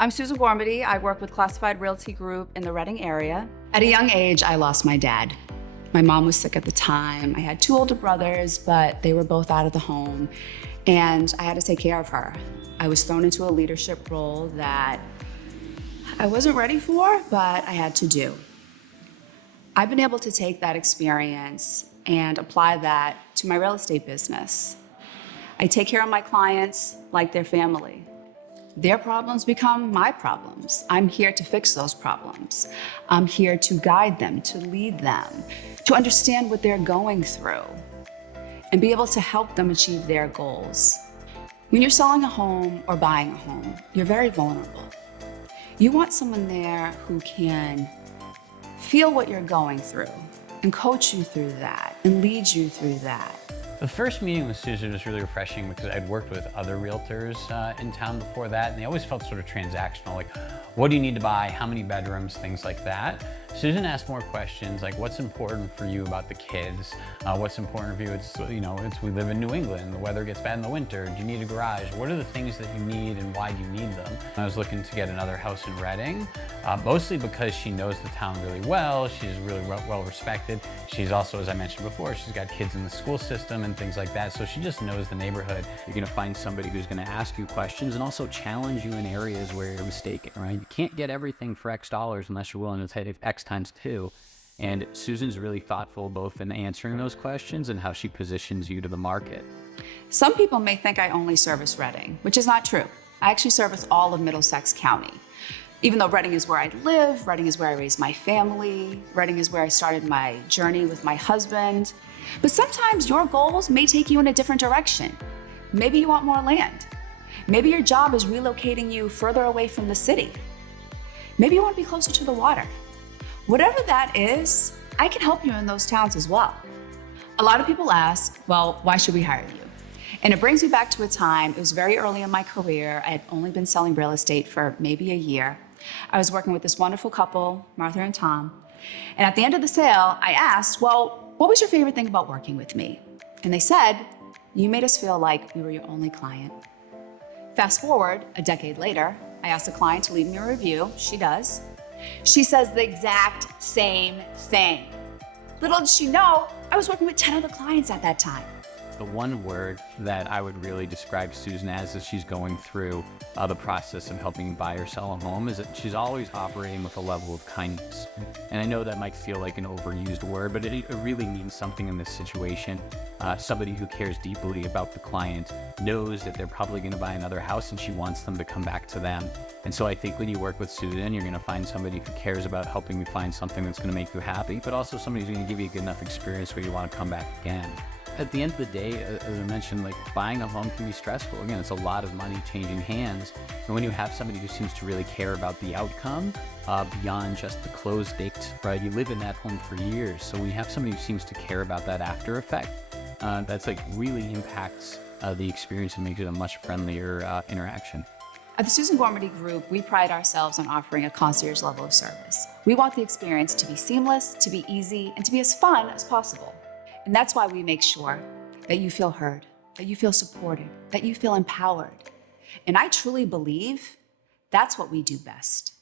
I'm Susan Gormady. I work with Classified Realty Group in the Reading area. At a young age, I lost my dad. My mom was sick at the time. I had two older brothers, but they were both out of the home, and I had to take care of her. I was thrown into a leadership role that I wasn't ready for, but I had to do. I've been able to take that experience and apply that to my real estate business. I take care of my clients like their family. Their problems become my problems. I'm here to fix those problems. I'm here to guide them, to lead them, to understand what they're going through, and be able to help them achieve their goals. When you're selling a home or buying a home, you're very vulnerable. You want someone there who can feel what you're going through and coach you through that and lead you through that. The first meeting with Susan was really refreshing because I'd worked with other realtors in town before that, and they always felt sort of transactional, like, what do you need to buy, how many bedrooms, things like that. Susan asked more questions like, what's important for you about the kids? What's important for you? It's we live in New England, the weather gets bad in the winter. Do you need a garage? What are the things that you need and why do you need them? I was looking to get another house in Reading, mostly because she knows the town really well. She's really well respected. She's also, as I mentioned before, she's got kids in the school system and things like that, so she just knows the neighborhood. You're gonna find somebody who's gonna ask you questions and also challenge you in areas where you're mistaken, right? You can't get everything for X dollars unless you're willing to take X times 2. And Susan's really thoughtful both in answering those questions and how she positions you to the market. Some people may think I only service Reading, which is not true. I actually service all of Middlesex County. Even though Reading is where I live, Reading is where I raised my family, Reading is where I started my journey with my husband. But sometimes your goals may take you in a different direction. Maybe you want more land. Maybe your job is relocating you further away from the city. Maybe you want to be closer to the water. Whatever that is, I can help you in those towns as well. A lot of people ask, well, why should we hire you? And it brings me back to a time, it was very early in my career. I had only been selling real estate for maybe a year. I was working with this wonderful couple, Martha and Tom. And at the end of the sale, I asked, well, what was your favorite thing about working with me? And they said, you made us feel like we were your only client. Fast forward a decade later, I asked the client to leave me a review. She does. She says the exact same thing. Little did she know, I was working with 10 other clients at that time. The one word that I would really describe Susan as she's going through the process of helping buy or sell a home is that she's always operating with a level of kindness. And I know that might feel like an overused word, but it really means something in this situation. Somebody who cares deeply about the client knows that they're probably going to buy another house and she wants them to come back to them. And so I think when you work with Susan, you're going to find somebody who cares about helping you find something that's going to make you happy, but also somebody who's going to give you a good enough experience where you want to come back again. At the end of the day, as I mentioned, like buying a home can be stressful. Again, it's a lot of money changing hands. And when you have somebody who seems to really care about the outcome beyond just the close date, right? You live in that home for years. So when you have somebody who seems to care about that after effect, that's like really impacts the experience and makes it a much friendlier interaction. At the Susan Gormady Group, we pride ourselves on offering a concierge level of service. We want the experience to be seamless, to be easy, and to be as fun as possible. And that's why we make sure that you feel heard, that you feel supported, that you feel empowered. And I truly believe that's what we do best.